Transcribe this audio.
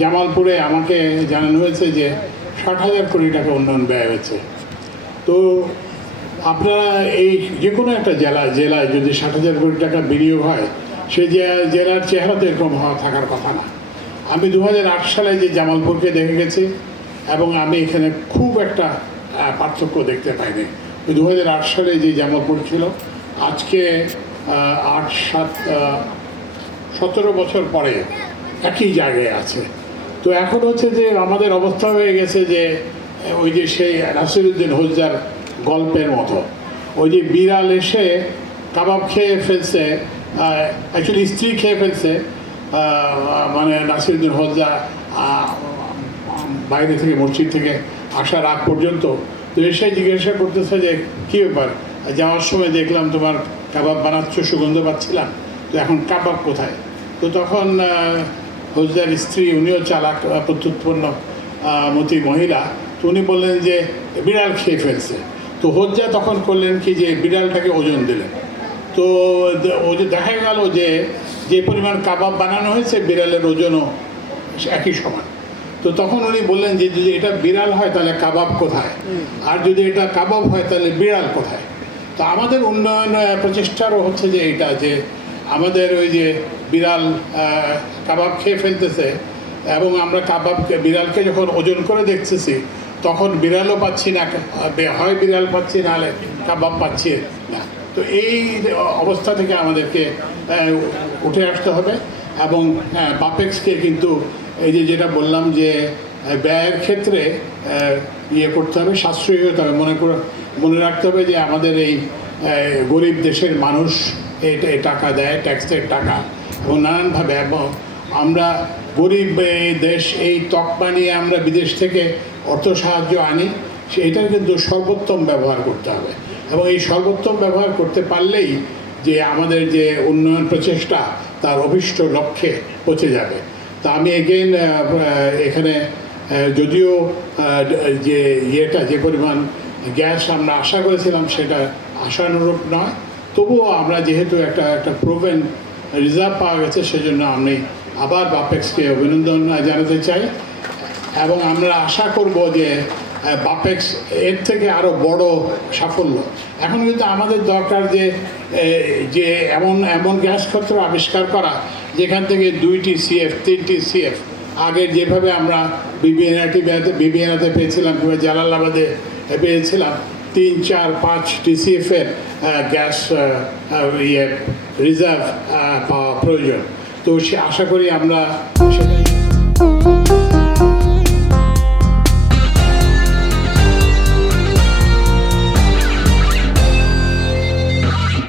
জামালপুরে আমাকে জানানো হয়েছে যে ৬০,০০০ কোটি টাকা উন্নয়ন ব্যয় হয়েছে। তো আপনারা এই যে কোনো একটা জেলায় যদি ৬০,০০০ কোটি টাকা বিনিয়োগ হয়, সেই জেলার চেহারা তো এরকম থাকার কথা না। আমি ২০০৮ সালে যে জামালপুরকে দেখে গেছি এবং আমি এখানে খুব একটা পার্থক্য দেখতে পাইনি। ২০০৮ সালে যে জামালপুর ছিল আজকে ৮-৭-১৭ বছর পরে একই জায়গায় আছে। তো এখন হচ্ছে যে আমাদের অবস্থা হয়ে গেছে যে ওই যে সেই নাসিরুদ্দিন হোসজার গল্পের মতো, ওই যে বিড়াল এসে কাবাব খেয়ে ফেলছে, অ্যাকচুয়ালি স্ত্রী খেয়ে ফেলছে, মানে নাসিরুদ্দিন হোসজা বাইরে থেকে মসজিদ থেকে আসার আগ পর্যন্ত। তো এসে জিজ্ঞাসা করতেছে যে কী ব্যাপার, যাওয়ার সময় দেখলাম তোমার কাবাব বানাচ্ছ, সুগন্ধ পাচ্ছিলাম, তো এখন কাবাব কোথায়? তো তখন হোসজার স্ত্রী, উনিও চালাক প্রত্যুৎপন্ন মতি মহিলা, তো উনি বললেন যে বিড়াল খেয়ে ফেলছে। তো হোসজা তখন করলেন কি যে বিড়ালটাকে ওজন দিলেন। তো দেখা গেল যে যে পরিমাণ কাবাব বানানো হয়েছে বিড়ালের ওজনও একই সমান। তো তখন উনি বললেন যে যদি এটা বিড়াল হয় তাহলে কাবাব কোথায়, আর যদি এটা কাবাব হয় তাহলে বিড়াল কোথায়? তো আমাদের উন্নয়ন প্রচেষ্টারও হচ্ছে যে এইটা, যে আমাদের ওই যে বিড়াল কাবাব খেয়ে ফেলতেছে এবং আমরা বিড়ালকে যখন ওজন করে দেখতেছি তখন বিড়ালও পাচ্ছি না, হয় বিড়াল পাচ্ছি নাহলে কাবাব পাচ্ছি না। তো এই অবস্থা থেকে আমাদেরকে উঠে আসতে হবে এবং বাপেক্সকে কিন্তু এই যে যেটা বললাম যে ব্যয়ের ক্ষেত্রে করতে হবে, সাশ্রয়ী হতে হবে। মনে রাখতে হবে যে আমাদের এই গরিব দেশের মানুষ এই টাকা দেয়, ট্যাক্সের টাকা, এবং নানানভাবে, এবং আমরা গরিব দেশ, এই তকমা নিয়ে আমরা বিদেশ থেকে অর্থ সাহায্য আনি, এটার কিন্তু সর্বোত্তম ব্যবহার করতে হবে। এবং এই সর্বোত্তম ব্যবহার করতে পারলেই যে আমাদের যে উন্নয়ন প্রচেষ্টা তার অভীষ্ট লক্ষ্যে পৌঁছে যাবে। তা আমি এগেইন এখানে যদিও যে যে পরিমাণ গ্যাস আমরা আশা করেছিলাম সেটা আশানুরূপ নয়, তবুও আমরা যেহেতু একটা প্রুভেন রিজার্ভ পাওয়া গেছে, সেজন্য আমি আবার বাপেক্সকে অভিনন্দন জানাতে চাই এবং আমরা আশা করব যে বাপেক্স এর থেকে আরও বড় সাফল্য। এখন কিন্তু আমাদের দরকার যে এমন গ্যাস ক্ষেত্র আবিষ্কার করা যেখান থেকে 2টি CF 3টি CF, আগের যেভাবে আমরা বিবিএনআতে পেয়েছিলাম কিংবা জালালাবাদে পেয়েছিলাম 3, 4, 5 TCF-এর গ্যাস রিজার্ভ পাওয়া প্রয়োজন। তো আশা করি আমরা সেটাই